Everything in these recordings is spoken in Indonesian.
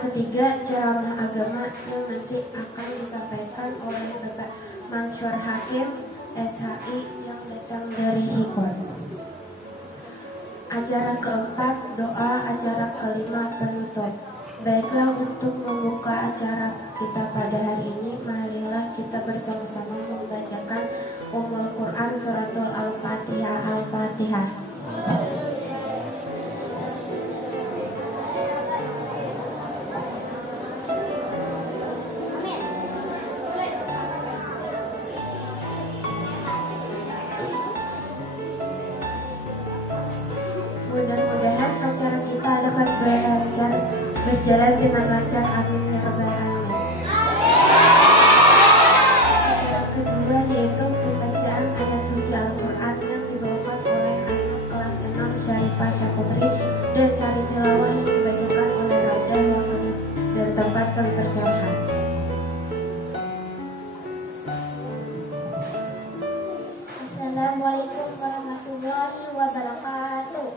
ketiga, ceramah agama yang nanti akan disampaikan oleh Bapak Mansur Hakim, SHI yang datang dari Hikon. Acara keempat, doa. Acara kelima, penutup. Baiklah, untuk membuka acara kita pada hari ini, marilah kita bersama-sama membacakan Ummul Quran Suratul Al-Fatihah. Al-Fatihah. Mudah-mudahan acara kita dapat berjalan dengan lancar. Amin ya rabbal alamin. Yang kedua yaitu pembacaan ayat suci Al-Quran yang dibawakan oleh anak kelas 6 Syarifah Syaputri dan sari tilawah yang dibacakan oleh Raudah yang dari tempat kami persilahkan. Assalamualaikum warahmatullahi wabarakatuh.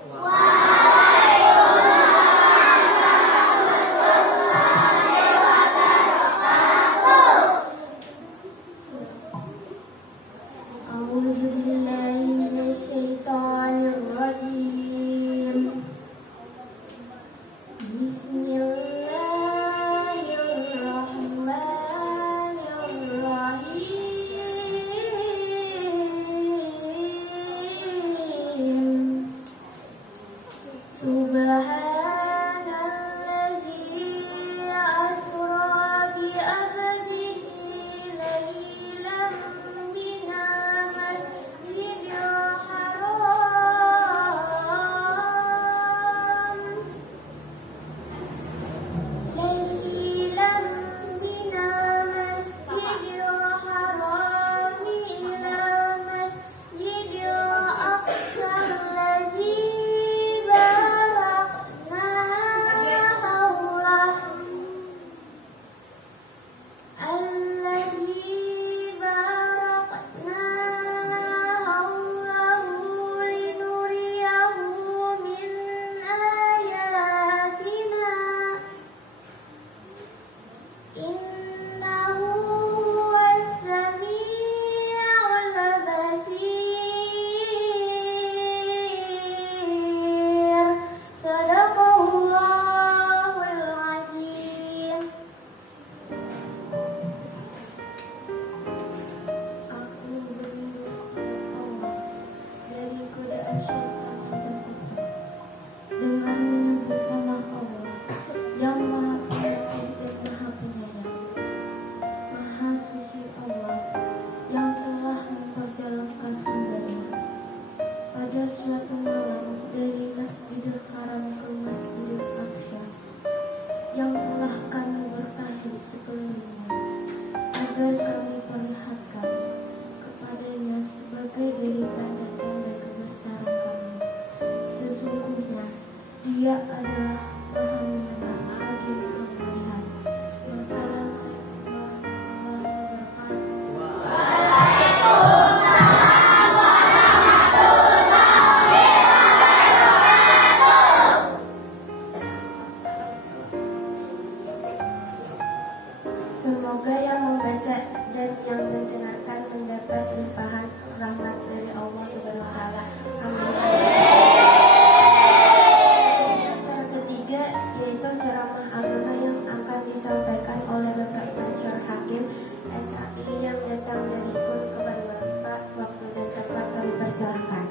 Semoga yang membaca dan yang mendengarkan mendapat limpahan rahmat dari Allah Subhanahu wa taala. Amin. Acara ketiga yaitu ceramah agama yang akan disampaikan oleh Bapak Mansur Hakim, SHI yang datang dari Hikon. Kepada Bapak, waktu dan tempat kami persilahkan.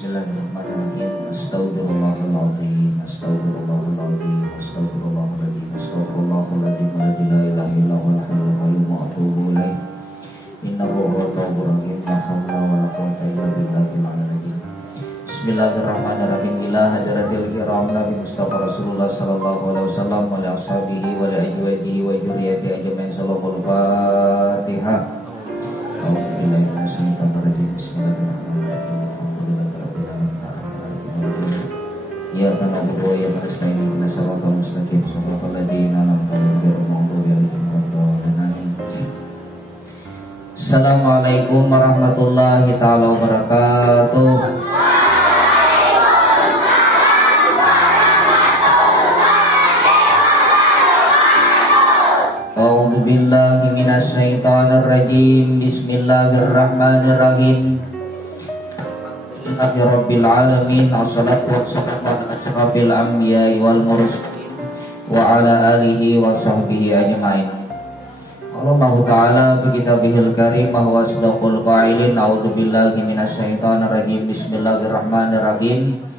Bismillahirrahmanirrahim. Astaghfirullahaladzim. Astaghfirullahaladzim. Astaghfirullahaladzim. Astaghfirullahaladzim. La ilaha illallah wal hayyul qayyum wa atubu ilaih. Innahu huwat tawwabur rahim. La haula wa la quwwata illa billahil aliyyil azim. Bismillahirrahmanirrahim. Ila hadratil kiram Nabi Mustafa Rasulullah sallallahu alaihi wasallam wa li ashabihi wa li azwajihi wa dzurriyyatihi ajmain. Sallallahu Fatihah. A'udzubillahi minasyaitonir rajim. Bismillahirrahmanirrahim. Ya kana wa ya nasta'in min siratal mustaqim siratal ladzina an'amta 'alaihim ghairil maghdubi 'alaihim waladdallin. Assalamualaikum warahmatullahi taala wabarakatuh. Rajim. Bismillahirrahmanirrahim. Rabbil alamin. Wassalatu wassalamu ala asyrafil anbiya'i wal mursalin wa ala alihi wa sahbihi ajmain. Allah Ta'ala bikitabihil karim wa asdaqul qailin. A'udzubillahi minasyaitonir rajim. Bismillahirrahmanirrahim.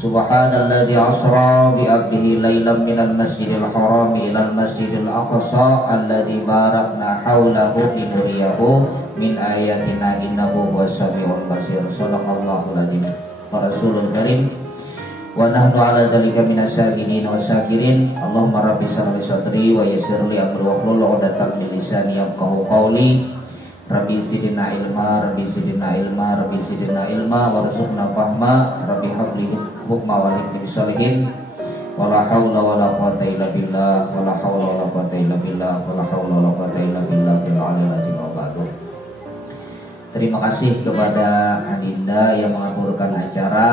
Subhanalladzi asra bi 'abdihi lailan minal masjidil haram ilal masjidil aqsa alladzi barakna haulahu linuriyahu min ayatina innahu huwas samiul basir. Shallallahul azim wa rasulul karim wa nahnu ala dzalika minas syahidin wa syakirin. Allahumma rabbi shrah li sadri wa yassir li amri wa hlul 'uqdatam min lisani yafqahu qawli. Rabbi zidna ilma, Rabbi zidna ilma, Rabbi zidna ilma, warzuqna fahma, Rabbi habli hukma wa hikmah sholihin. Wala haula wala quwwata illa billah, wala haula wala quwwata illa billah, wala haula wala quwwata illa billah fil aliyil azim wa ba'du. Terima kasih kepada Adinda yang mengaturkan acara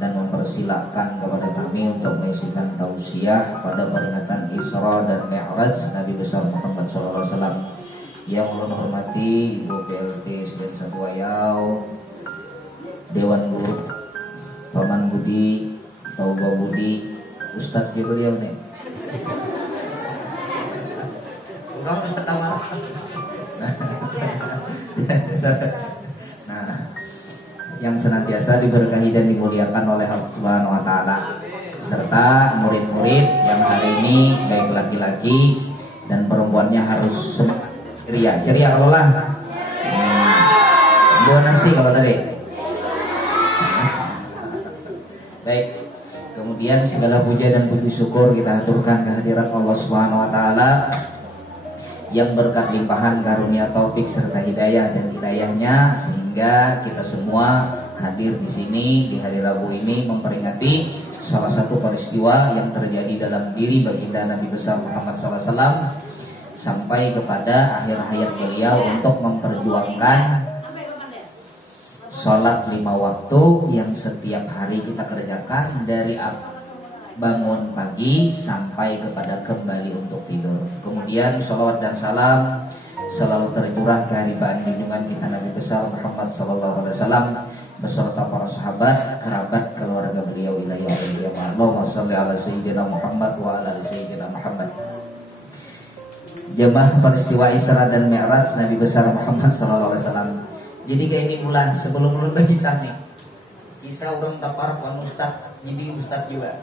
dan mempersilahkan kepada kami untuk mengisikan tausiah pada peringatan Isra dan Mi'raj Nabi besar Muhammad sallallahu alaihi wasallam. Yang ulun hormati Ibu PLT Sedensa Buayau, Dewan Guru, Paman Budi, Tauba Budi, Ustadz juga beliau nih. Orang pertama. Nah, yang senantiasa diberkahi dan dimuliakan oleh Allah Subhanahu wa taala, serta murid-murid yang hari ini baik laki-laki dan perempuannya harus ceria kalau lah. Buah nasi kalau tadi. Baik. Kemudian segala puja dan puji syukur kita aturkan kehadirat Allah Subhanahu wa taala yang berkah limpahan karunia taufik serta hidayah dan hidayahnya sehingga kita semua hadir di sini di hari Rabu ini memperingati salah satu peristiwa yang terjadi dalam diri baginda Nabi besar Muhammad sallallahu alaihi wasallam sampai kepada akhir hayat beliau untuk memperjuangkan sholat 5 waktu yang setiap hari kita kerjakan dari bangun pagi sampai kepada kembali untuk tidur. Kemudian sholawat dan salam selalu tercurah keharibaan junjungan kita Nabi besar Muhammad sallallahu alaihi wasallam beserta para sahabat, kerabat, keluarga beliau ilahi wa Allahumma shalli ala sayyidina Muhammad wa ala sayyidina Muhammad. Jemaah peristiwa Isra dan Mi'raj Nabi besar Muhammad sallallahu alaihi wasallam. Jadi kayak ini bulan sebelum mulai kisah nih. Kisah orang tapar pan ustad, jadi ustad juga.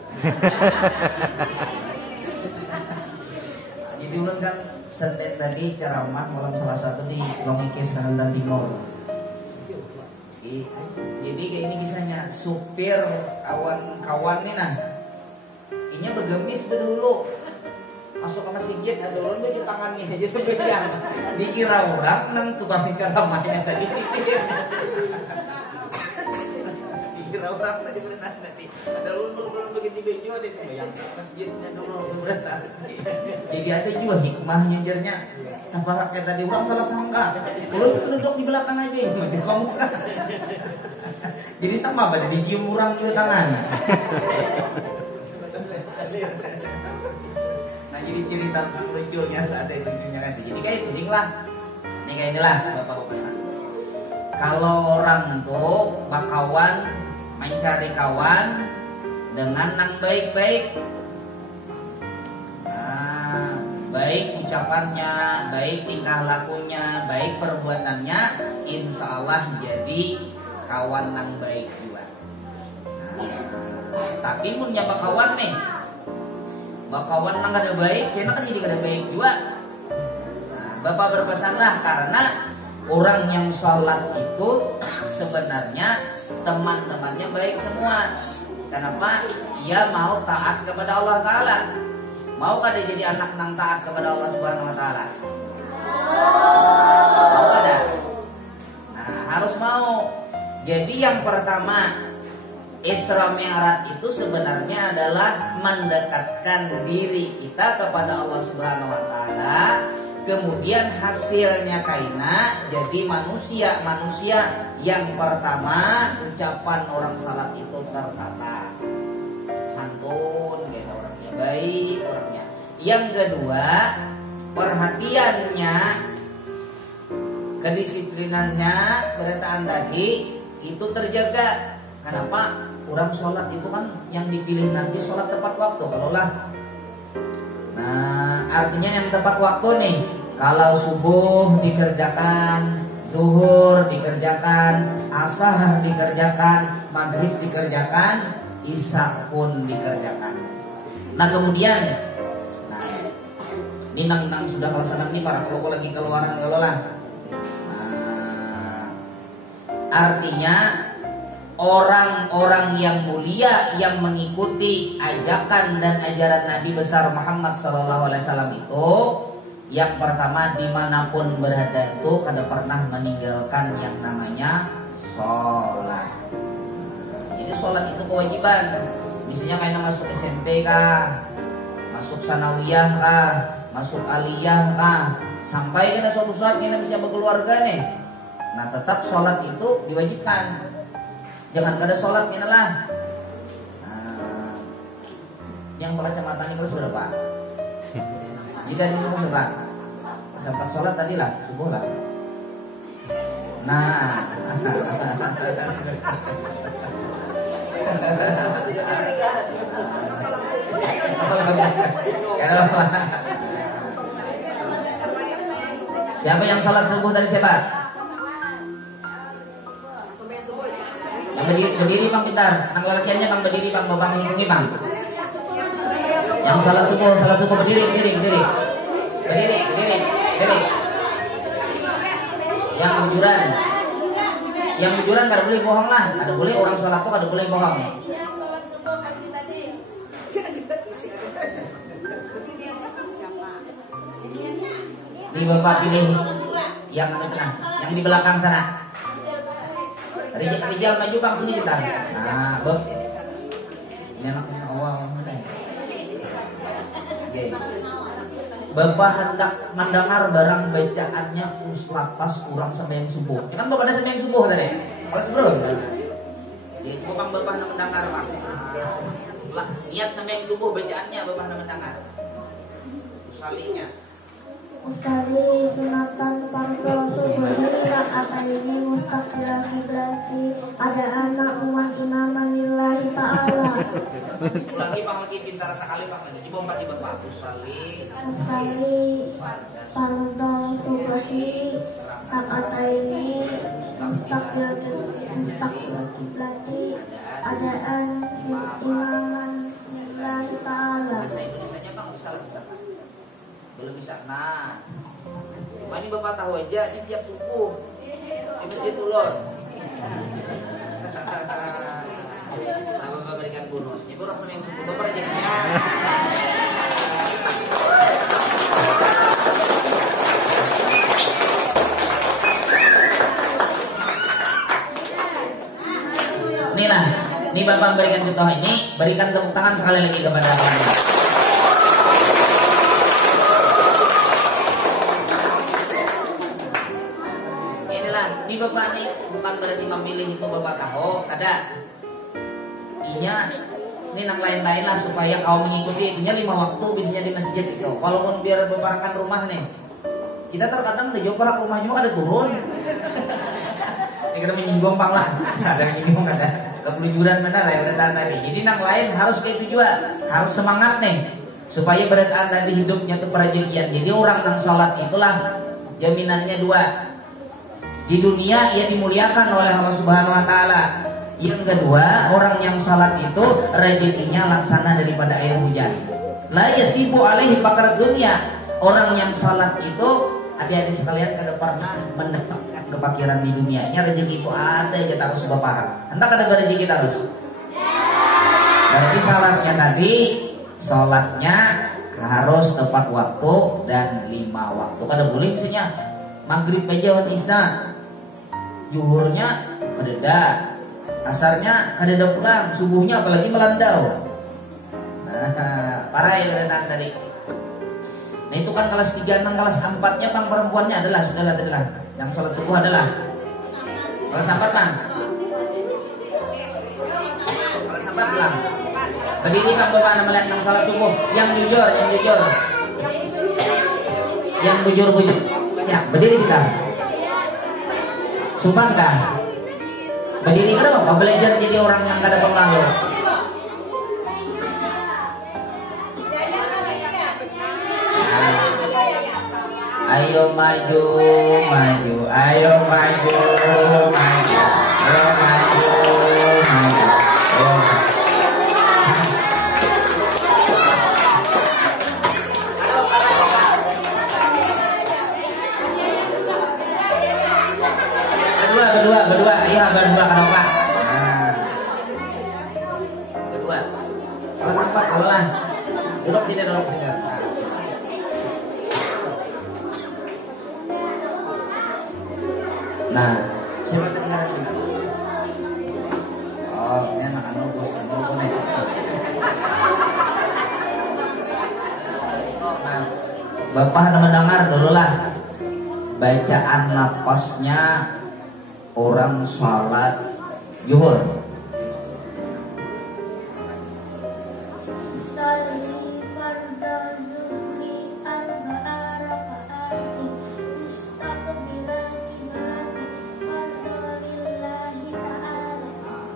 Jadi ulun kan Senin tadi ceramah malam salah satu di Longike Seranda Timur. Jadi kayak ini kisahnya supir kawan nih nah. Ini begemis dulu. Masuk ke masjid ada ulun bagi tangannya aja sebagian. Dikira orang nang tukang ceramahnya tadi sih. Dikira orang tadi berenang tadi. Ada ulun begitu baju ada sembahyang masjidnya dulu berenang. Jadi ada juga hikmahnya jernya. Taparak kayak tadi orang salah sangka. Ulun duduk di belakang aja, di muka. Jadi sama pada dicium orang juga tangan. Jadi cerita tentang lucunya ada lucunya kan. Jadi kayak ini lah. Ini kayak inilah Bapak-bapak pesan. Kalau orang tuh bakawan mencari kawan dengan nang baik-baik. Nah, baik ucapannya, baik tingkah lakunya, baik perbuatannya, insya Allah jadi kawan nang baik juga. Nah, tapi punya bakawan nih. Bakawan nang ada baik, kena kan jadi ada baik juga. Nah, Bapak berpesanlah karena orang yang sholat itu sebenarnya teman-temannya baik semua. Kenapa? Ia mau taat kepada Allah Ta'ala. Mau kada jadi anak nang taat kepada Allah Subhanahu Wa Ta'ala? Mau kada? Nah, harus mau. Jadi yang pertama, Isra Mi'raj itu sebenarnya adalah mendekatkan diri kita kepada Allah Subhanahu wa taala. Kemudian hasilnya kaina jadi manusia yang pertama ucapan orang salat itu tertata. Santun, kayak orangnya baik, orangnya. Yang kedua, perhatiannya kedisiplinannya berataan tadi itu terjaga. Kenapa? Kurang sholat itu kan yang dipilih nanti sholat tepat waktu. Nah, artinya yang tepat waktu nih, kalau subuh dikerjakan, zuhur dikerjakan, asar dikerjakan, maghrib dikerjakan, isya pun dikerjakan. Nah kemudian, ini nang sudah kelas 6 nih para kelompok lagi keluaran lah. Artinya orang-orang yang mulia yang mengikuti ajakan dan ajaran Nabi besar Muhammad SAW itu, yang pertama dimanapun berada itu kada pernah meninggalkan yang namanya sholat. Jadi sholat itu kewajiban. Misalnya kayak masuk SMP kah, masuk sanawiyah kah, masuk aliyah kah, sampai kena suatu saat kita bisa berkeluarga nih. Nah tetap sholat itu diwajibkan. Jangan kada sholat ini lah. Yang berkacamata ini kelas berapa? Jika di kelas berapa? Sempat sholat tadi lah, subuh lah. Nah, siapa yang sholat subuh tadi siapa? Yang berdiri bang pintar, nang lelakiannya bang berdiri bang, bapak menghitungi bang. Yang sholat subuh berdiri. Yang bujuran kada boleh bohong lah, kada boleh orang sholat tuh kada boleh bohong. Yang sholat subuh pagi tadi. Ini bapak pilih yang tengah, yang di belakang sana. Rijal maju bang sini kita. Nah, Bob. Ini anaknya awal mana? Oke. Bapak hendak mendengar barang bacaannya lapas kurang sampai yang subuh. Ya kan bapak ada sampai yang subuh tadi. Kalau sebelum. Jadi bapak hendak mendengar bang. Niat sampai yang subuh bacaannya bapak hendak mendengar. Usalinya. Usali sunatan fardu subuhi rakaataini mustaqbilal qiblati ada anak umat imaman lillahi ta'ala. Ulangi bang lagi pintar sekali bang lagi. Coba empat bapak. Usali fardu subuhi rakaataini mustaqbilal qiblati adaan imaman lillahi ta'ala. Bahasa Indonesianya bang bisa lah. Belum bisa. Nah, cuma ini bapak tahu aja ini tiap subuh di masjid ulun. Nah, bapak berikan bonus. Ini orang sama yang subuh bapak rezekinya. Inilah, ini bapak berikan contoh ini, berikan tepuk tangan sekali lagi kepada bapak. Ini bapak nih bukan berarti memilih itu bapak tahu, kada. Inya ini nang lain-lain lah supaya kau mengikuti. Inya 5 waktu biasanya di masjid itu. Walaupun biar beberkan rumah nih, kita terkadang di Jawa Barat rumahnya ada turun. Ini kada menyinggung bang lah, ada menyinggung kada. Kepelujuran benar ya udah tadi. Jadi nang lain harus kayak itu juga, harus semangat nih supaya berataan tadi hidupnya tuh perezekian. Jadi orang nang sholat itulah jaminannya 2. Di dunia ia dimuliakan oleh Allah Subhanahu wa taala. Yang kedua, orang yang salat itu rezekinya laksana daripada air hujan. La yasibu alaihi pakar dunia. Orang yang salat itu adik-adik sekalian kada pernah mendapatkan kepakiran di dunianya. Rezeki itu ada aja terus bapak. Hendak ada rezeki terus. Berarti salatnya tadi, salatnya harus tepat waktu dan 5 waktu. Kada boleh misalnya maghrib aja wan isya, zuhurnya mededa, asarnya kadeda pulang, subuhnya apalagi melandau. Nah, parah ya kedatangan tadi. Nah itu kan kelas 3, 6, kelas 4-nya bang perempuannya adalah sudahlah. Yang sholat subuh adalah kelas 4 bang. Kelas 4 bilang. Berdiri bang bapak nama lihat yang sholat subuh, yang jujur. Yang bujur. Ya, berdiri kita. Sumpah kan? Berdiri kenapa? Belajar jadi orang yang kada pemalu. Ayo maju, maju, ayo maju, maju, ayo maju, maju. Berdua, iya berdua kenapa? Nah, berdua. Kalau sempat, kalau lah, duduk sini. Nah, siapa kedengaran kita? Oh, ini anak-anak bos, nih. Nah, Bapak mendengar dulu lah bacaan nafasnya orang sholat zuhur.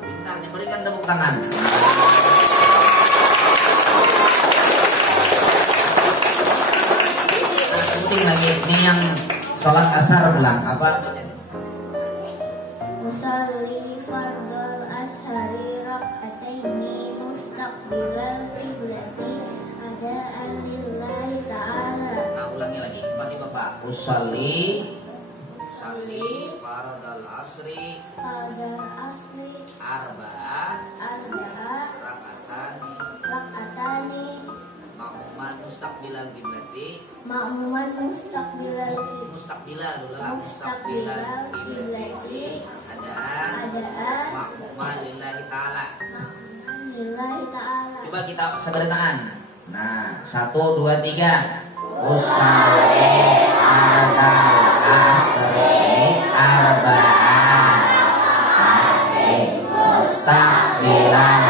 Pintarnya berikan tepuk tangan. Penting lagi ini yang sholat asar bilang apa? Musalli fardal ashari rak'ataini mustaqbilal qiblati adaan lillahi ta'ala. Nah, ulangi lagi. Bagi Bapak. Musalli fardal asri arba'ah rak'atani ma'muman mustaqbilal qiblati adaan ma'muman lillahi ta'ala. Coba kita seberangan. Nah, 1, 2, 3. Usalli fardal asri arba'ah mustaqbilan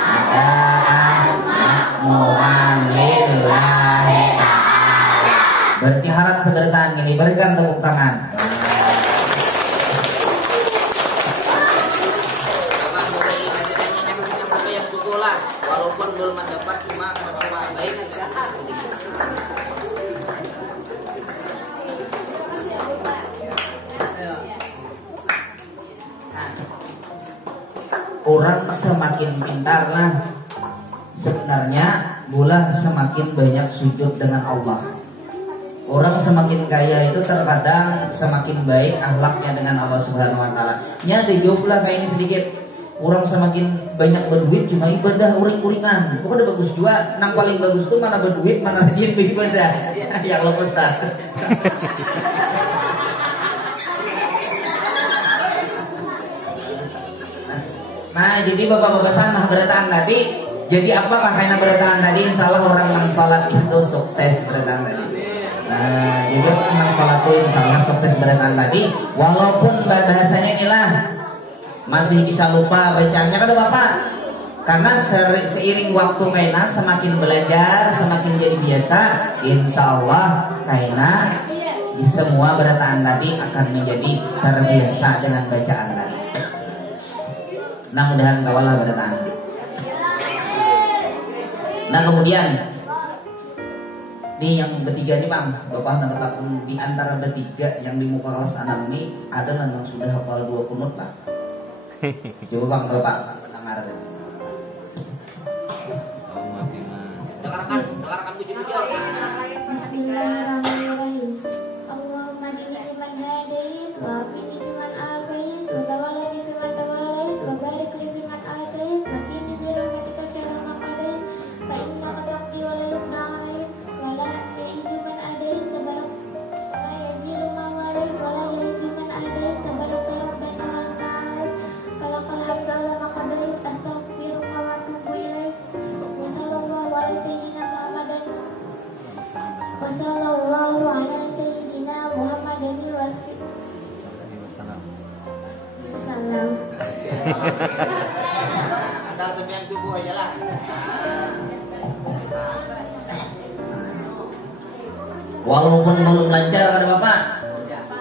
adaan ma'muman lillahi ta'ala. Berarti harap seberangan ini berikan tepuk tangan. Walaupun belum mendapat cuma berdoa baik. Orang semakin pintar lah sebenarnya mula semakin banyak sujud dengan Allah. Orang semakin kaya itu terkadang semakin baik akhlaknya dengan Allah Subhanahu wa taala. Nya dijawablah kayak ini sedikit. Orang semakin banyak berduit cuma ibadah uring-uringan. Pokoknya bagus juga. Nang paling bagus tuh mana berduit, mana rajin beribadah. Ya Allah Ustaz. Nah, jadi bapak-bapak sana berdatangan tadi. Jadi apakah karena berdatangan tadi? Insya Allah orang yang sholat itu sukses berdatangan tadi. Nah, juga orang sholat itu insya Allah sukses berdatangan tadi. Walaupun bahasanya inilah masih bisa lupa bacanya kan Bapak. Karena seiring waktu kaina semakin belajar, semakin jadi biasa, insya Allah kaina di semua bacaan tadi akan menjadi terbiasa dengan bacaan tadi. Nah, mudahan kawalah bacaan. Nah, kemudian ini yang ketiga nih Bang, Bapak menetap di antara bertiga yang di muka kelas anak ini adalah yang sudah hafal 2 kunut lah. Coba Bang, Bapak mendengar. Dengarkan puji-pujian. Bismillahirrahmanirrahim. Allahumma hdini fiman hadait wa afini fiman afait wa tawallani fiman tawallait wa barik li fiman atait wa qini bi rahmatika syarra ma qadait fa innaka taqdi wa la yuqda alaik wa la yu'izzu man adait tabarak wa la yajidu man walait wa la yu'izzu man adait tabarak rabbana wa ta'ala falaqal hamdu ala ma qadait astaghfiruka wa atubu ilaik wa sallallahu ala sayyidina Muhammadin wa sallallahu ala sayyidina Muhammadin wa sallam. Asal sembilan subuh aja lah. Walaupun belum lancar kan Bapak.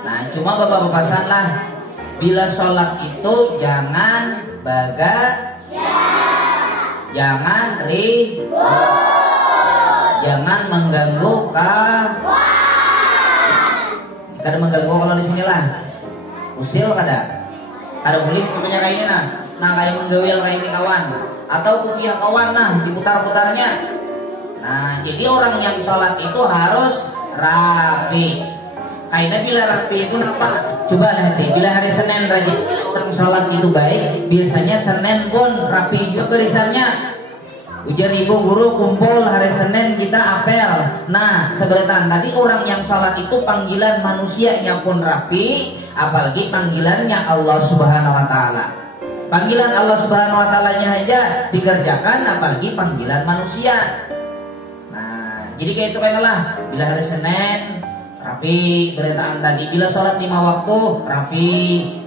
Nah, cuma bapak-bapak pesanlah, bila sholat itu jangan jangan jangan mengganggu kada mengganggu. Kalau di sini lah usil kada boleh punya kayak ini nah kayak menggawil kayak ini kawan atau kukiah kawan diputar-putarnya. Nah, jadi orang yang sholat itu harus rapi. Kayaknya bila rapi itu apa? Coba nanti bila hari Senin rajin orang sholat itu baik, biasanya Senin pun rapi juga barisannya. Ujar ibu guru kumpul hari Senin kita apel. Nah, sebenarnya tadi orang yang sholat itu panggilan manusianya pun rapi, apalagi panggilannya Allah Subhanahu Wa Taala. Panggilan Allah Subhanahu Wa Taalanya aja dikerjakan, apalagi panggilan manusia. Nah, jadi kayak itu lah. Bila hari Senin rapi beretaan tadi, bila sholat 5 waktu rapi,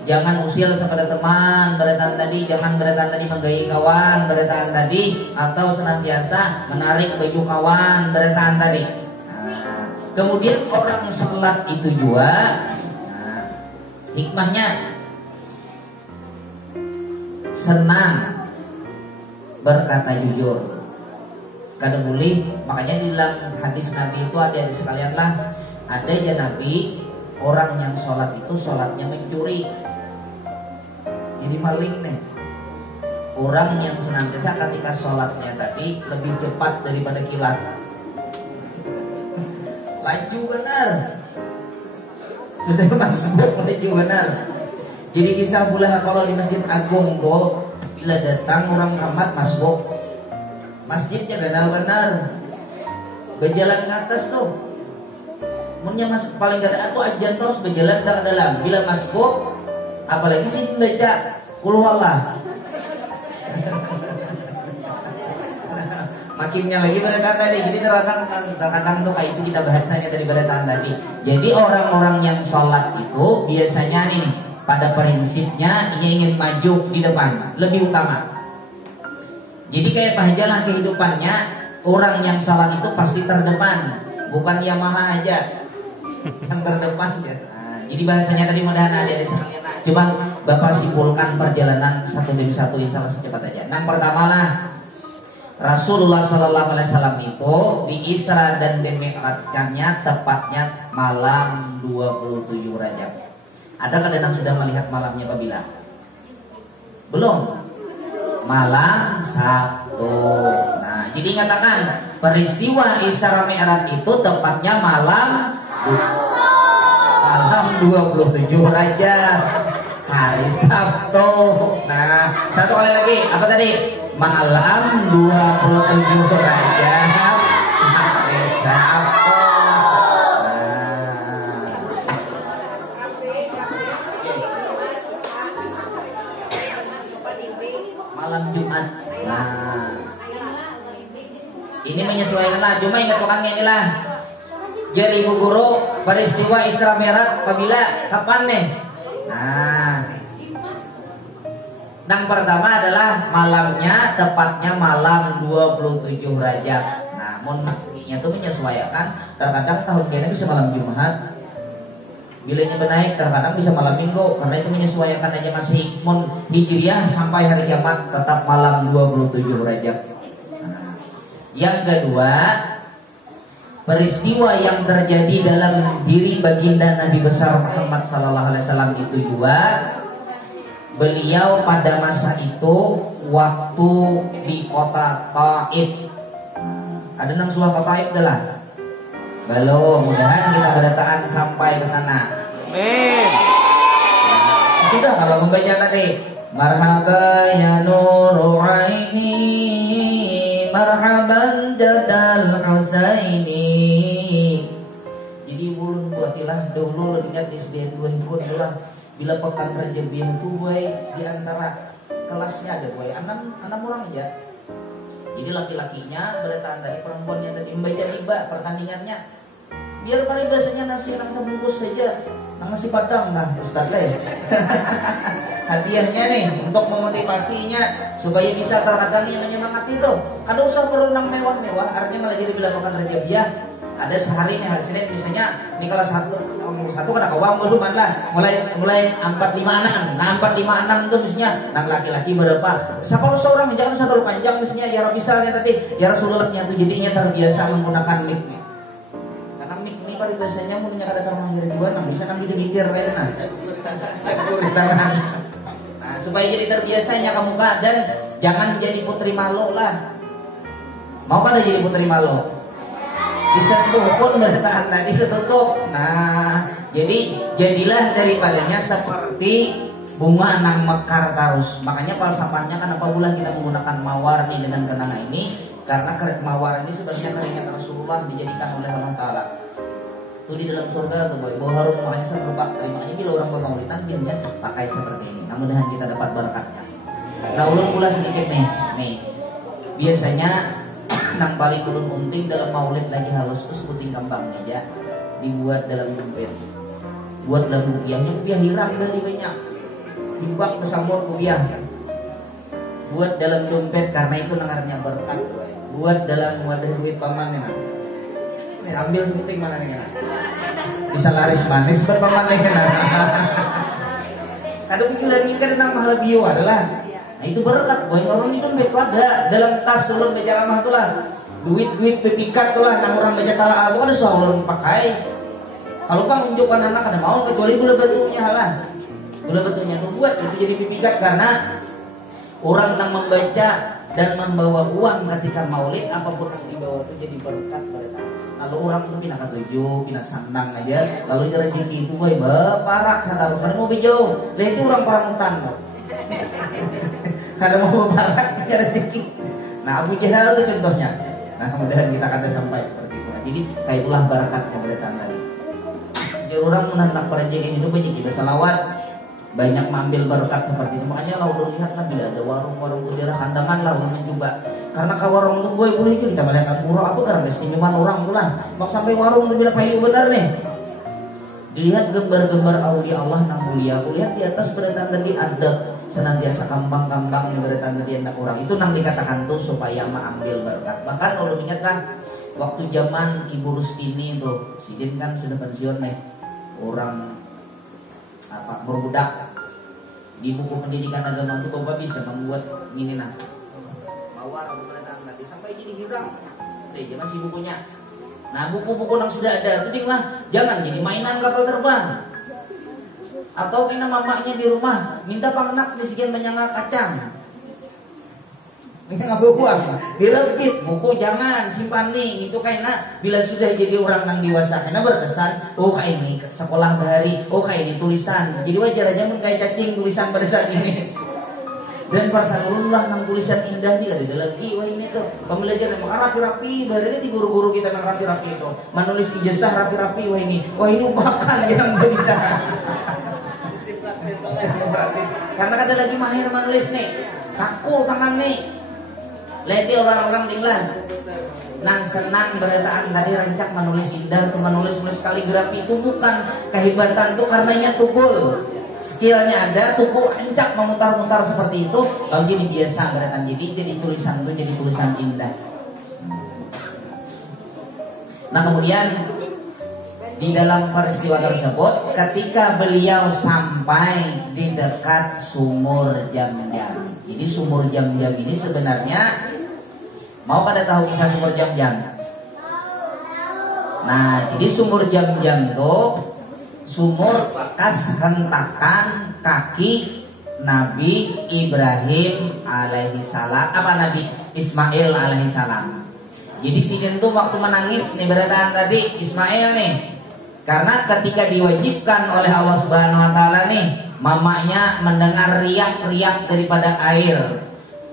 jangan usil kepada teman beretaan tadi, jangan beretaan tadi menggayai kawan beretaan tadi, atau senantiasa menarik baju kawan beretaan tadi. Nah, kemudian orang sholat itu juga, hikmahnya senang berkata jujur. Kada boleh, makanya di dalam hadis Nabi itu ada di sekalian lah, ada aja Nabi orang yang sholat itu sholatnya mencuri, jadi maling nih. Orang yang senantiasa ketika sholatnya tadi lebih cepat daripada kilat, laju benar, sudah masuk laju benar. Jadi kisah pula kalau di Masjid Agung kok, bila datang orang Muhammad masuk masjidnya benar-benar berjalan ke atas tuh. Munnya masuk paling gak ada aku ajan terus berjalan ke dalam. Bila masuk, apalagi sih baca qul huwallah. Makinnya lagi pada tadi. Jadi terkadang tuh kayak itu kita bahasanya daripada tadi. Jadi orang-orang yang sholat itu biasanya nih pada prinsipnya ingin maju di depan, lebih utama. Jadi kayak pahajalah kehidupannya, orang yang sholat itu pasti terdepan, bukan Yamaha aja yang terdepan ya. Nah, jadi bahasanya tadi mudah-mudahan ada di sekalian. Coba Bapak simpulkan perjalanan satu demi satu insya Allah secepat aja. Yang pertama lah, Rasulullah Sallallahu Alaihi Wasallam itu di Isra dan Dimi'rajkannya tepatnya malam 27 Rajab. Ada kadang sudah melihat malamnya apabila? Belum? Malam Sabtu. Nah, jadi katakan peristiwa Isra Mi'raj itu tepatnya malam 27 Rajab, hari Sabtu. Nah, satu kali lagi, apa tadi? Malam 27 Rajab, hari Sabtu. Malam Jumat. Nah, ini menyesuaikanlah. Cuma ingat pokoknya inilah. Jadi ibu guru, peristiwa Isra Mi'raj apabila kapan nih? Nah, yang pertama adalah malamnya tepatnya malam 27 Rajab. Nah, mun maksudnya itu menyesuaikan. Terkadang tahun ini bisa malam Jumat, bilanya benaik terkadang bisa malam Minggu, karena itu menyesuaikan aja. Masih mun Hijriah sampai hari kiamat tetap malam 27 Rajab. Nah, yang kedua, peristiwa yang terjadi dalam diri baginda Nabi besar Muhammad Sallallahu Alaihi Wasallam itu juga, beliau pada masa itu waktu di kota Taif. Ada nang suah kota Taif dah lah. Belum, mudahan kita berdatangan sampai ke sana. Amin. Sudah kalau membaca tadi, marhaba ya nuru aini, marhaban jadal Husaini. Jadi ulun buatilah dulu ingat di SDN 2 ikut lah. Bila pekan Rajabian itu di antara kelasnya ada enam orang aja. Jadi laki-lakinya bertahan dari perempuannya tadi membaca riba pertandingannya. Biar pada biasanya nasi nang sebungkus saja, nasi padang nah Ustaz lah ya. Hadiahnya nih untuk memotivasinya supaya bisa terkadang yang menyemangati itu. Kada usah perlu nang mewah-mewah, artinya malah jadi bila makan Rajabiah. ada sehari nih hari Senin misalnya ini kalau satu kan kawam belum lah mulai 456. Nah 456 itu misalnya nah laki-laki berapa? Siapa seorang jangan satu panjang misalnya ya misalnya tadi ya Rasulullah tuh jadinya terbiasa menggunakan mic-nya. Karena mic ini pada biasanya mulanya kada termahir juga nah bisa kan gitu-gitu nah. Nah supaya jadi terbiasanya kamu Kak dan jangan jadi putri malu lah. Mau kan jadi putri malu? Disentuh pun bertahan tadi ketutup. Nah, jadilah daripadanya seperti bunga nang mekar terus. Makanya falsafahnya kan apabila kita menggunakan mawar nih dengan kenanga ini, karena mawar ini sebenarnya keringat Rasulullah dijadikan oleh Allah Taala. Itu di dalam surga tuh boy, bau harum makanya serupa. Makanya bila orang bermaulidan biasanya pakai seperti ini. Mudah-mudahan kita dapat berkatnya. Nah, ulun pula sedikit nih. Biasanya nang paling ulun unting dalam maulid lagi halus itu sebuting kembang aja dibuat dalam dompet, buat dalam rupiahnya rupiah hilang dari banyak dibak kesamur rupiah buat dalam dompet karena itu nangarnya berkat buat dalam wadah duit pamannya nih ambil sebuting mana nih bisa laris manis berpamannya kadang pikiran ini kan nama lebih adalah nah itu berkat boy orang itu dompet ada dalam tas ulun baca ramah tuh lah duit pepikat tuh lah nang orang baca tala itu ada soal ulun pakai kalau bang unjukkan anak ada mau kecuali gula batunya lah gula batunya tuh buat itu jadi pepikat karena orang yang membaca dan membawa uang ketika maulid apapun yang dibawa itu jadi berkat mereka. Lalu orang itu pindah ketujuh, pindah sandang aja, lalu rezeki itu boy baparak kata orang mau bijau, lah itu orang parangutan kok. Kada mau bapak punya rezeki. Nah Abu Jahal itu contohnya. Nah kemudian kita akan sampai seperti itu. Jadi kayak itulah barakatnya berdatang tadi. Jadi orang menanak pada JM itu banyak kita salawat, banyak mengambil berkat seperti itu. Makanya lah udah lihat kan bila ada warung-warung di daerah kandangan lah udah coba. Karena kalau warung itu boleh itu kita melihat murah apa karena istimewa orang pula. Mak sampai warung itu bila payu benar nih. Dilihat gambar-gambar aulia Allah yang mulia. Lihat di atas berdatang tadi ada senantiasa kambang-kambang yang berdatang tadi anak orang. Itu nang dikatakan tuh supaya mengambil berkat. Bahkan kalau ingat kan waktu zaman Ibu Rustini itu, Sidin kan sudah pensiun nih. Orang apa berbudak di buku pendidikan agama itu Bapak bisa membuat ini nah mawar berdatang tadi sampai jadi hilang. Deh masih bukunya. Nah buku-buku yang sudah ada itu lah jangan jadi mainan kapal terbang atau kena mamanya di rumah minta pangnak di sekian menyangka kacang ini ngambil uang dilebih buku jangan simpan nih itu kayaknya bila sudah jadi orang yang dewasa karena berkesan oh kayak ini sekolah bahari oh kayak ini tulisan jadi wajar aja mun kayak cacing tulisan pada saat ini dan parasanullah nang tulisan indah nih ada lagi wah ini tuh pembelajaran yang rapi-rapi barunya di guru-guru kita nang rapi-rapi itu menulis ijazah rapi-rapi wah ini makan yang nggak bisa karena ada lagi mahir menulis nih kaku tangan nih leti orang-orang tinggal nang senang berataan tadi rancak menulis indah atau menulis kaligrafi itu bukan kehebatan itu karenanya tukul skillnya ada tuku rancak memutar-mutar seperti itu lalu jadi biasa berataan jadi tulisan itu jadi tulisan indah. Nah kemudian di dalam peristiwa tersebut ketika beliau sampai di dekat sumur Jam-Jam. Jadi sumur Jam-Jam ini sebenarnya mau pada tahu kisah sumur Jam-Jam? Nah, jadi sumur Jam-Jam itu sumur bekas hentakan kaki Nabi Ibrahim alaihi salam Nabi Ismail alaihi salam. Jadi sini tuh waktu menangis nih berataan tadi Ismail nih. Karena ketika diwajibkan oleh Allah Subhanahu wa taala nih, mamanya mendengar riak-riak daripada air.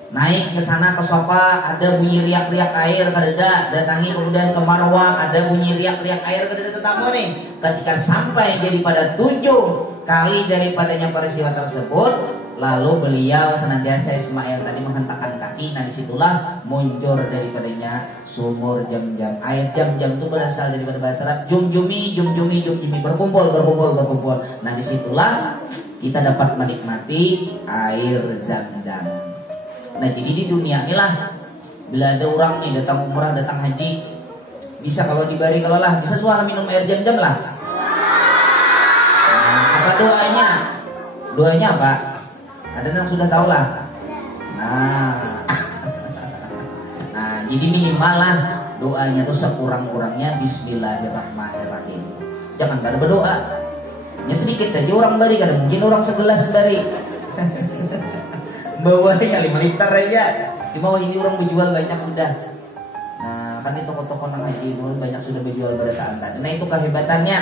Naik ke sana ke sofa, ada bunyi riak-riak air kadeda, datangi kemudian ke Marwah, ada bunyi riak-riak air kadeda tetangga nih. Ketika sampai jadi pada 7 kali daripadanya peristiwa tersebut, lalu beliau senantiasa Ismail tadi menghentakkan kaki. Nah disitulah muncul daripadanya sumur Jam-Jam. Air Jam-Jam itu berasal daripada bahasa Arab jum-jumi berkumpul. Nah disitulah kita dapat menikmati air Zam-Zam. Nah jadi di dunia inilah bila ada orang nih datang umrah datang haji Bisa kalau diberi kalau lah, bisa suara minum air jam-jam lah. Nah, apa doanya? Doanya apa? Ada yang sudah tahu lah. Nah, jadi minimal lah doanya tuh sekurang-kurangnya Bismillahirrahmanirrahim. Jangan kada berdoa. Ya sedikit aja orang bari kan, mungkin orang segelas bari. Bawanya 5 liter aja. Cuma ini orang menjual banyak sudah. Nah, kan di toko-toko nang haji banyak sudah menjual berataan tadi. Nah, itu kehebatannya.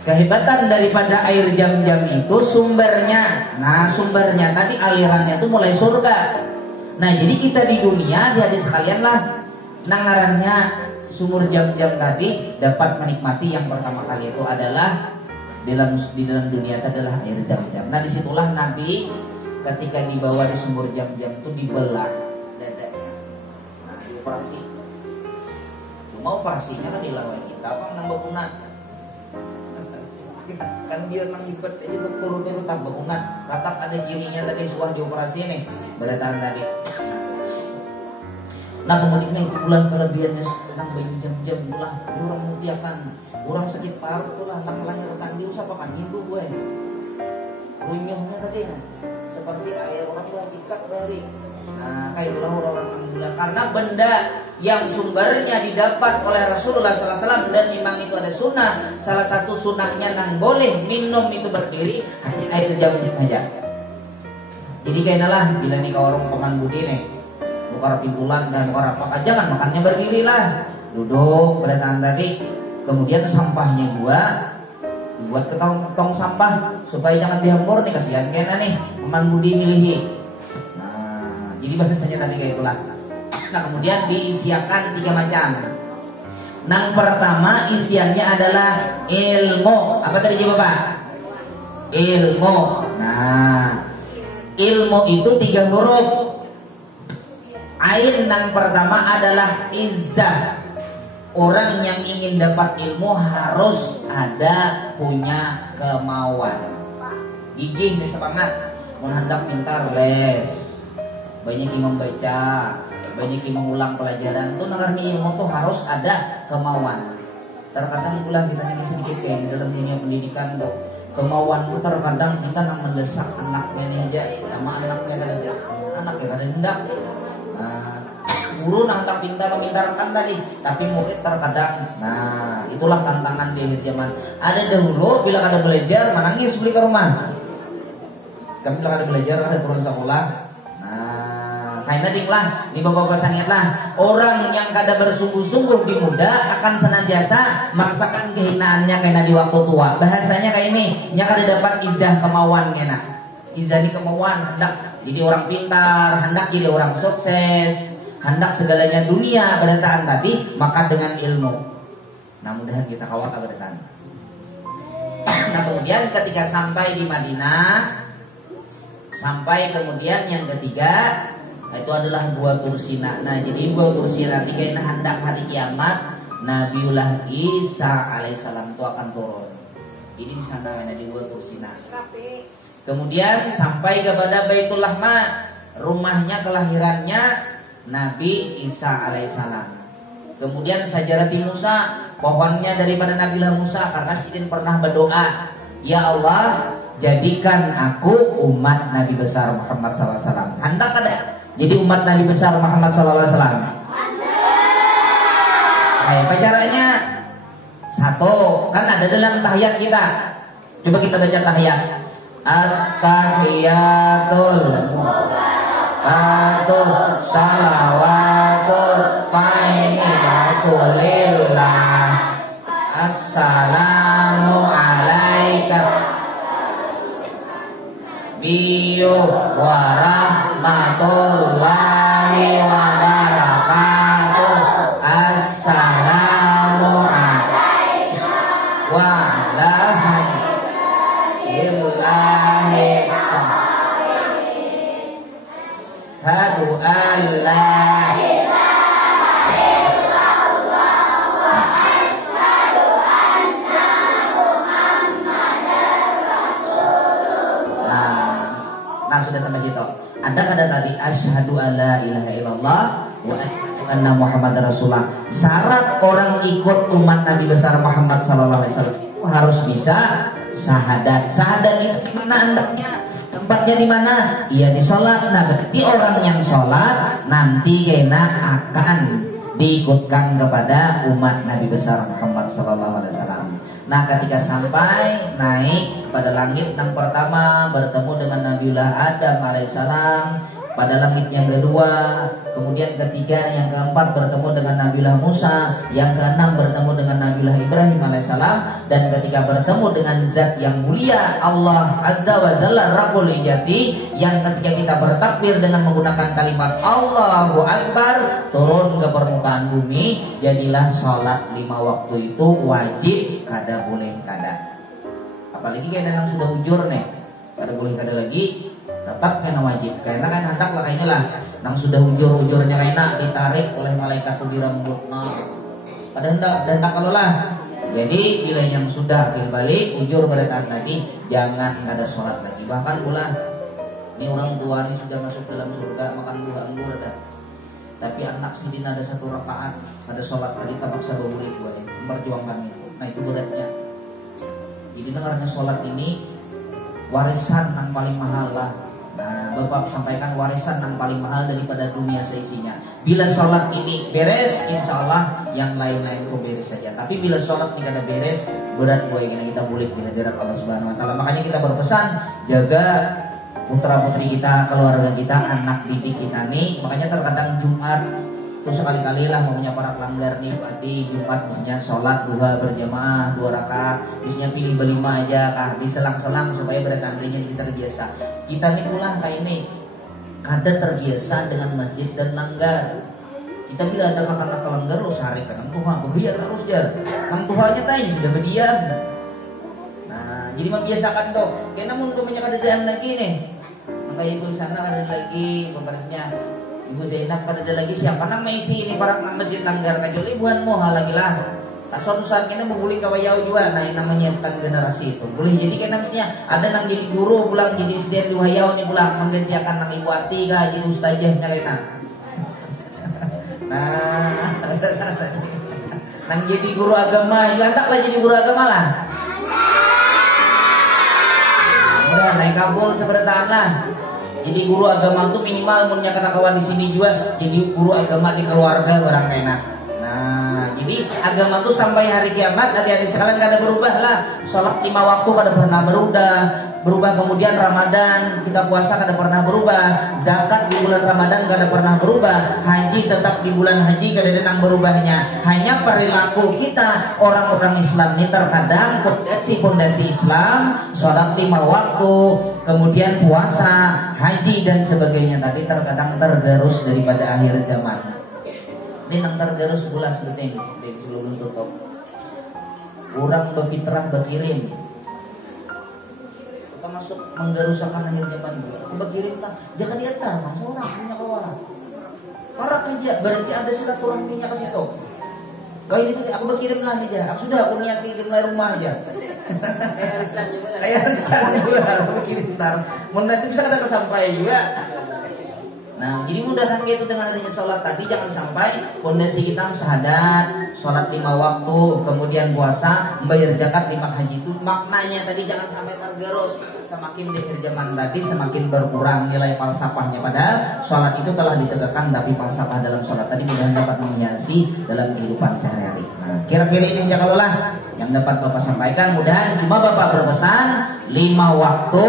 Kehebatan daripada air jam-jam itu sumbernya. Nah, sumbernya tadi alirannya itu mulai surga. Nah, jadi kita di dunia di hadis sekalian lah nangarannya sumur jam-jam tadi dapat menikmati yang pertama kali itu adalah di dalam dunia itu adalah air jam-jam. Nah, disitulah Nabi ketika dibawa di sumur jam-jam itu dibelah dadanya. Nah, dioperasi. Cuma operasinya kan dilawan kita apa nambah kunat. Kan dia nang hipet aja tuh turun-turun tambah kunat. Ratap ada cirinya tadi suah dioperasi nih. Berataan tadi. Nah, kemudian itu bulan kelebihannya nang bayi jam-jam bulan orang mutiakan. Orang sakit paru tuh lah nang melahirkan dia usah pakan itu gue. Runyuhnya tadi ya. Seperti air orang berjikat dari. Nah, kayak orang-orang yang karena benda yang sumbernya didapat oleh Rasulullah SAW dan memang itu ada sunnah. Salah satu sunnahnya nang boleh minum itu berdiri hanya air jam-jam aja. Jadi kayaknya lah bila nih kau orang paman budi nih, buka pintulan dan buka apa, jangan makannya berdiri lah, duduk pada tangan tadi. Kemudian sampahnya buat ke tong sampah supaya jangan dihampur nih, kasihan kayaknya nih paman budi milihi. Jadi bahasanya tadi kayak itulah. Nah, kemudian diisiakan 3 macam. Yang pertama isiannya adalah ilmu. Apa tadi Bapak? Ilmu. Nah, ilmu itu 3 huruf. Ain yang pertama adalah izzah. Orang yang ingin dapat ilmu harus ada punya kemauan. Gigih nih semangat. Menghendak pintar les. Banyak yang membaca, banyak yang mengulang pelajaran. Itu ngerti ilmu tuh harus ada kemauan. Terkadang pula kita ini sedikit kayak di dalam dunia pendidikan tuh kemauan itu terkadang kita nang mendesak anaknya nih aja, sama anaknya kada hendak. Nah, guru nang tak pintar-pintarkan tadi, tapi murid terkadang. Nah, itulah tantangan di akhir zaman. Ada dahulu bila kada belajar menangis beli ke rumah. Kami bila kada belajar kada turun sekolah. Kayaknya diklah, di bapak-bapak sangat lah. Orang yang kada bersungguh-sungguh di muda akan senantiasa merasakan kehinaannya kayaknya di waktu tua. Bahasanya kayak ini, yang kada dapat izah kemauan kayaknya. Izah ini kemauan, hendak jadi orang pintar, hendak jadi orang sukses, hendak segalanya dunia berataan tapi maka dengan ilmu. Nah, mudahan kita kawat berataan. Nah, kemudian ketika sampai di Madinah, sampai kemudian yang ketiga itu adalah gua Tursina. Nah, jadi gua Tursina ini kayaknya hendak hari kiamat Nabiullah Isa alaihissalam itu akan turun. Ini di sana di gua Tursina. Kemudian sampai kepada Baitul Lahma, rumahnya kelahirannya Nabi Isa alaihissalam. Kemudian Sajarati Musa, pohonnya daripada Nabiullah Musa, karena Sidin pernah berdoa, ya Allah, jadikan aku umat Nabi besar Muhammad SAW. Hendak ada jadi umat Nabi besar Muhammad SAW. Kayak apa caranya? Satu, kan ada dalam tahiyat kita. Coba kita baca tahiyat. At-tahiyatul mubarakatuh salawatul tayyibatu lillah. Assalamu alaika biyu warahmatullahi wabarakatuh. Assalamu alaika wa rahmatullahi hadu Allah. Nah, sudah sampai situ. Ada kata tadi asyhadu alla ilaha illallah wa asyhadu anna Muhammad Rasulullah. Syarat orang ikut umat Nabi besar Muhammad sallallahu alaihi wasallam itu harus bisa syahadat. Syahadat itu di mana andaknya? Tempatnya di mana? Iya di sholat. Nah berarti orang yang sholat nanti kena akan diikutkan kepada umat Nabi besar Muhammad sallallahu alaihi wasallam. Nah ketika sampai naik pada langit yang pertama bertemu dengan Nabiullah Adam alaihissalam, pada langit yang kedua, kemudian ketiga, yang keempat bertemu dengan Nabiullah Musa, yang keenam bertemu dengan Nabiullah Ibrahim alaihissalam, dan ketika bertemu dengan zat yang mulia Allah azza wa jalla rabbul ijati, yang ketika kita bertakbir dengan menggunakan kalimat Allahu Akbar turun ke permukaan bumi, jadilah sholat 5 waktu itu wajib, kada boleh kada. Apalagi kayak yang sudah ujur nih, kada boleh kada lagi, tetap kena wajib. Karena kan hendak lah kayaknya lah nang sudah ujur-ujurnya kena ditarik oleh malaikat tuh di rambut. Nah, pada hendak kalau lah. Jadi bila yang sudah akhir balik ujur pada tadi jangan ada sholat lagi. Bahkan pula ini orang tua ini sudah masuk dalam surga makan buah anggur ada. Tapi anak sendiri ada 1 rakaat ada sholat tadi terpaksa boleh memperjuangkan itu. Nah itu beratnya. Jadi dengarnya sholat ini warisan yang paling mahal lah. Nah, Bapak sampaikan warisan yang paling mahal daripada dunia seisinya. Bila sholat ini beres, insya Allah yang lain-lain itu beres saja. Tapi bila sholat ini kada beres, berat buat kita boleh di hadirat Allah Subhanahu Wa Taala. Makanya kita berpesan jaga putra putri kita, keluarga kita, anak didik kita nih. Makanya terkadang Jumat itu sekali-kali lah maunya para pelanggar nih berarti Jumat misalnya sholat duha berjamaah 2 rakaat, misalnya pilih berlima aja kah, diselang-selang supaya bertandingnya kita terbiasa. Kita nih pula kayak ini kada terbiasa dengan masjid dan langgar. Kita bila ada kakak langgar lo sehari kan Tuhan begiya terus jar, nang Tuhannya tadi sudah berdiam. Nah jadi membiasakan tuh. Karena untuk menyakadaan lagi nih, makanya ibu sana ada lagi pembarisnya. Ibu Zainab pada ada lagi siapa nama isi ini para masjid langgar kajol ibuan moha lagi lah. Tak suatu saat kena boleh kawayau juga. Nah yang namanya bukan generasi itu boleh jadi kena misalnya ada nang jadi guru pulang jadi SD wayau nih pulang menggantikan nang ibu hati kah jadi ustazahnya kena. Nah nang jadi guru agama juga tak lah jadi guru agama lah. Udah naik kabul sebertaan lah. Jadi guru agama itu minimal punya kawan di sini juga jadi guru agama di keluarga barang enak. Nah, jadi agama itu sampai hari kiamat adik-adik sekalian kada berubah lah. Sholat 5 waktu kada pernah berubah kemudian Ramadan kita puasa kada pernah berubah, zakat di bulan Ramadan kada pernah berubah, haji tetap di bulan haji kada ada nang berubahnya. Hanya perilaku kita orang-orang Islam ini terkadang pondasi Islam, sholat 5 waktu, kemudian puasa, haji dan sebagainya tadi terkadang tergerus daripada akhir zaman. Ini nang tergerus pula sebetulnya sebelum tutup. Orang berfitrah berkirim termasuk menggerusakan akhir zaman juga. Aku berkirim tak, jangan diantar masa orang punya kawan. Parah aja, berarti ada silaturahminya ke situ. Wah ini tuh aku berkirim lah aja. Aku sudah aku niat kirim dari rumah aja. Kayak arisan juga aku berkirim ntar. Mungkin itu bisa kita kesampai juga. Nah, jadi mudahan gitu dengan adanya sholat tadi jangan sampai fondasi kita syahadat, sholat 5 waktu, kemudian puasa, membayar zakat, 5 haji itu maknanya tadi jangan sampai tergerus. Semakin di akhir zaman tadi semakin berkurang nilai falsafahnya. Padahal sholat itu telah ditegakkan, tapi falsafah dalam sholat tadi mudah dapat menghiasi dalam kehidupan sehari-hari. Nah, kira-kira ini kalau lah yang dapat Bapak sampaikan. Mudahan cuma Bapak berpesan 5 waktu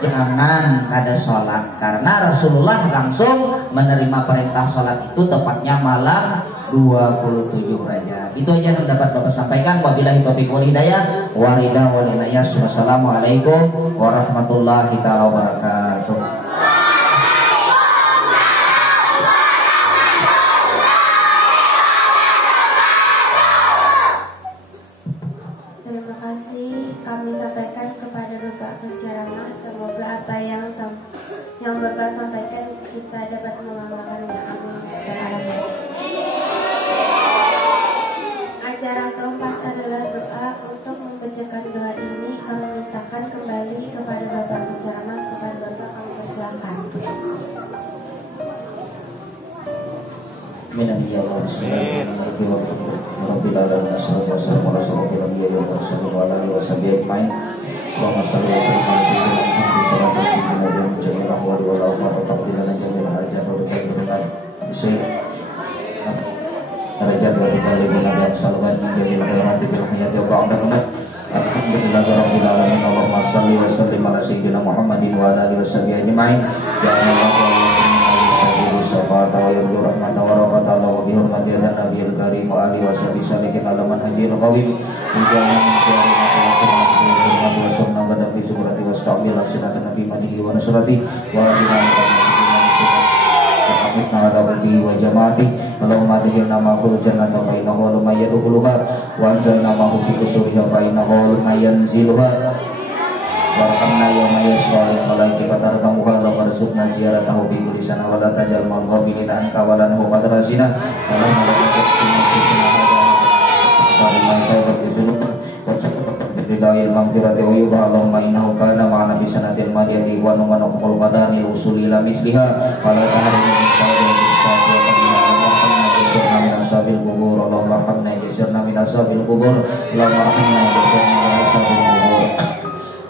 jangan ada sholat, karena Rasulullah langsung menerima perintah sholat itu tepatnya malam 27 Rajab. Itu aja yang dapat Bapak sampaikan. Wabillahi taufiq wal hidayah. Waridah wal inayah. Wassalamualaikum warahmatullahi wabarakatuh. Terima kasih kami sampaikan kepada Bapak penceramah. Semoga apa yang Bapak sampaikan kita dapat mengamalkannya. Amin. Acara keempat adalah doa. Untuk membacakan doa ini kami mintakan kembali kepada Bapak penceramah, kepada Bapak kami Minami ya Allah bismillahirrahmanirrahim. Rabbil alamin wassalatu wassalamu ala asyrofil anbiya'i wal mursalin wa ala alihi washabihi ajmain. Allahumma shalli wa sallim ala sayyidina Muhammad jami'al ahwali wal awqat wa taqdilan jami'al hajat wa dengan Syekh Derajat wa ridal dan salawat menjadi khairati bil hayati wa ba'da umat. Alhamdulillahirabbil alamin. Allahumma shalli wa sallim ala sayyidina Muhammadin wa ala alihi washabihi ajmain. Ya Allah Safata wa yarju rahmata wa rahmata Allah wa bihurmati ala nabiyil karim wa alihi wa sahbihi salikin alaman hajir qawim Ijana min syari wa sunnah wa nabi subrati wa stamil sinatan nabi madihi wa nasrati wa adina wa ala bagi wa jamaati Allahumma adhil namahu jannata wa innahu lumayyadukuluha wa anjal namahu fi kusurya wa innahu lumayyanziluha Warhamna yawma yaswa yang malaiki batarkamu khala warsukna ziyaratahu bi kulli sana wa la tajal mal ghafilin anka wa lan huwa madrasina wa la malaikatu tusina hada wa man tawbat bizunub wa billahi al-maghfirati wa yuba Allahumma innahu kana ma'ana bi sanatil madiyati wa numana qul qadani usuli ila misliha wa la tahrimu min sa'il sa'il wa min ashabil qubur Allahumma hamna yasirna min ashabil qubur Allahumma hamna yasirna min ashabil qubur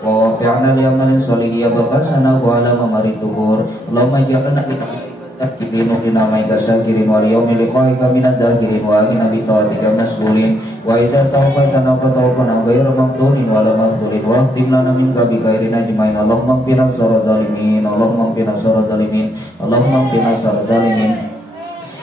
wa fi'na liyamalin solihi ya bakasana wa ala mamari tubur Allahumma ija'alna bitakidinu dinamai kasakirin wa liyawmi liqa'ika minad dahirin wa agina bita'atika mas'ulin wa idha tawfaitana fatawfana ghaira mamtunin wa la maghfurin wa ahtimlana minka bi khairin ajmain Allahumma qina syarra zalimin Allahumma qina syarra zalimin Allahumma qina syarra zalimin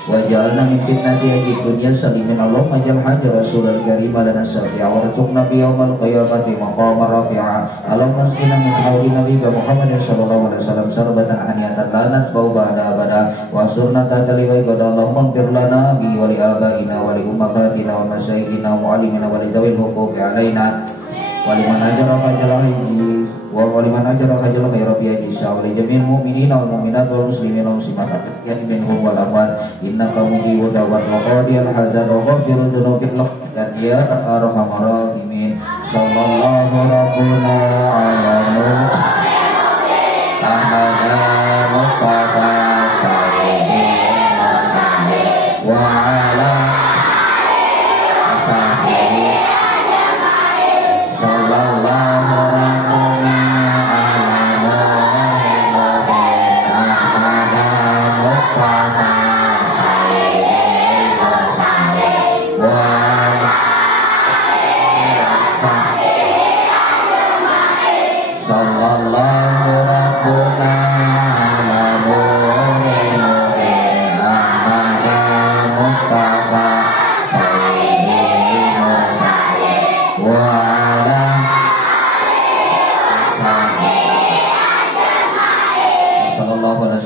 wa ja'alna min fitnati ajid dunya salimin Allahumma ja'al haja rasulul karim lana syafi'a wa rzuqna bi yawmal qiyamati maqama rafi'a Allahumma asqina min hawli nabiyika Muhammad sallallahu alaihi wasallam syarbatan haniyatan la nasbau ba'da abada wa surna tataliwa qad Allahumma ighfir lana bi wa li abaina wa li ummahatina wa masyayikhina wa mu'allimina wa li dawil huquqi alaina wa liman ajara fajalahi wa liman ajara khajal khairu fi ajisa wa li jami'il mu'minina wal mu'minat wal muslimina wal muslimat yang minhum wal amwat innaka mujibu da'wat wa qadiyal hadzal wa ghafiru dzunubil dan ya arhamar rahimin sallallahu rabbuna ala Muhammad mustafa wa ala ashabihi sallallahu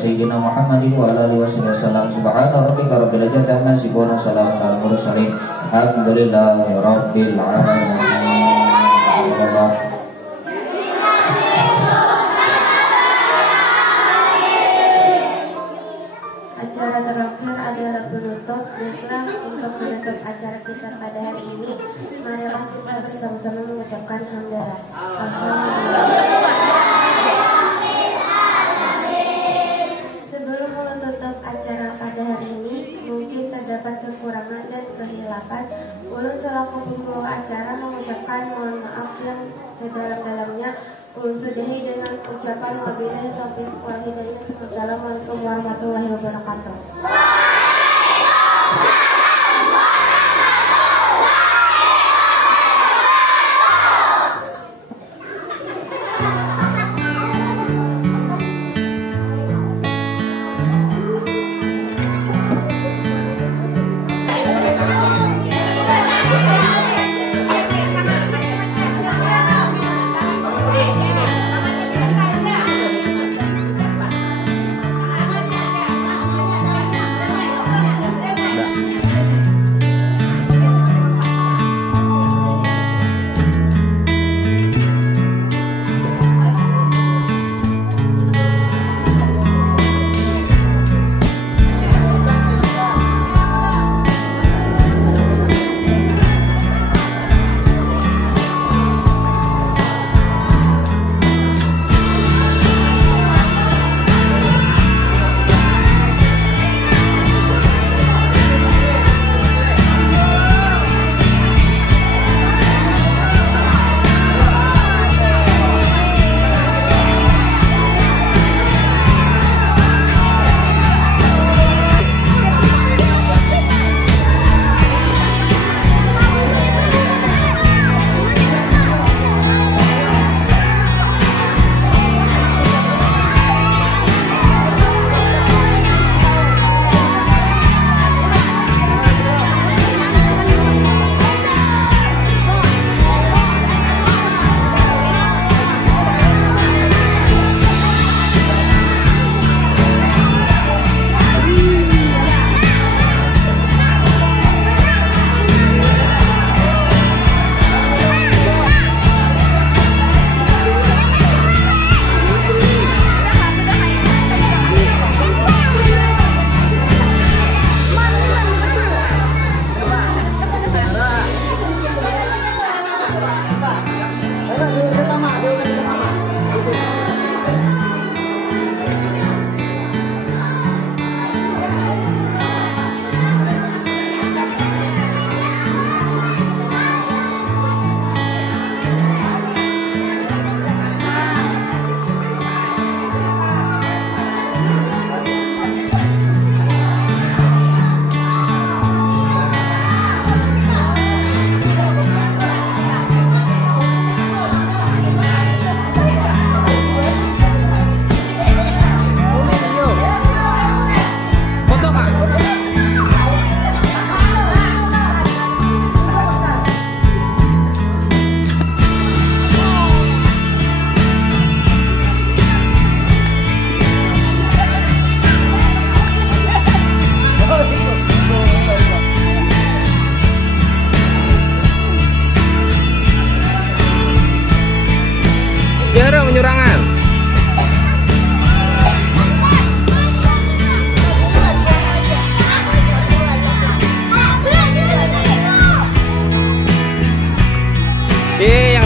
Sayyidina Muhammadin wa ala alihi wasallam subhana rabbika rabbil izzati amma yasifun wa salamun alal mursalin alhamdulillahi rabbil alamin Acara terakhir adalah penutup. Baiklah, untuk penutup acara kita pada hari ini, marilah kita bersama-sama mengucapkan hamdalah. Sebelum menutup acara pada hari ini, mungkin terdapat kekurangan dan kehilapan. Ulun selaku pembawa acara mengucapkan mohon maaf yang sedalam-dalamnya. Ulun sudahi dengan ucapan wabillahi taufiq wal hidayah. Assalamualaikum warahmatullahi wabarakatuh.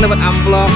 dapat amplop?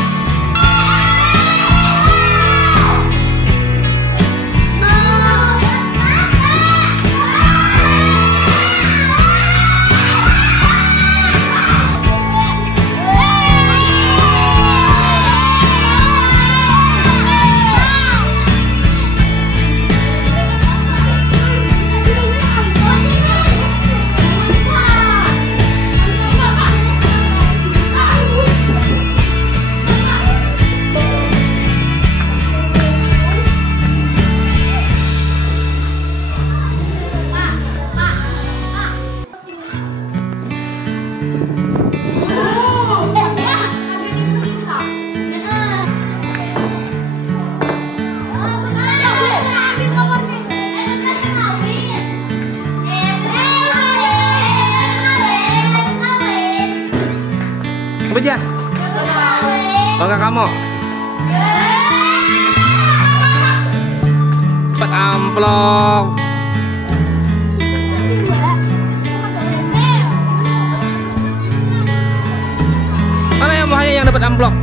Apa aja? Bangga kamu. Dapat amplop. Mana yang bahaya yang dapat amplop?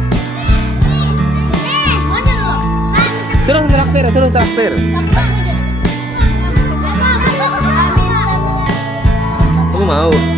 Suruh traktir. Aku mau.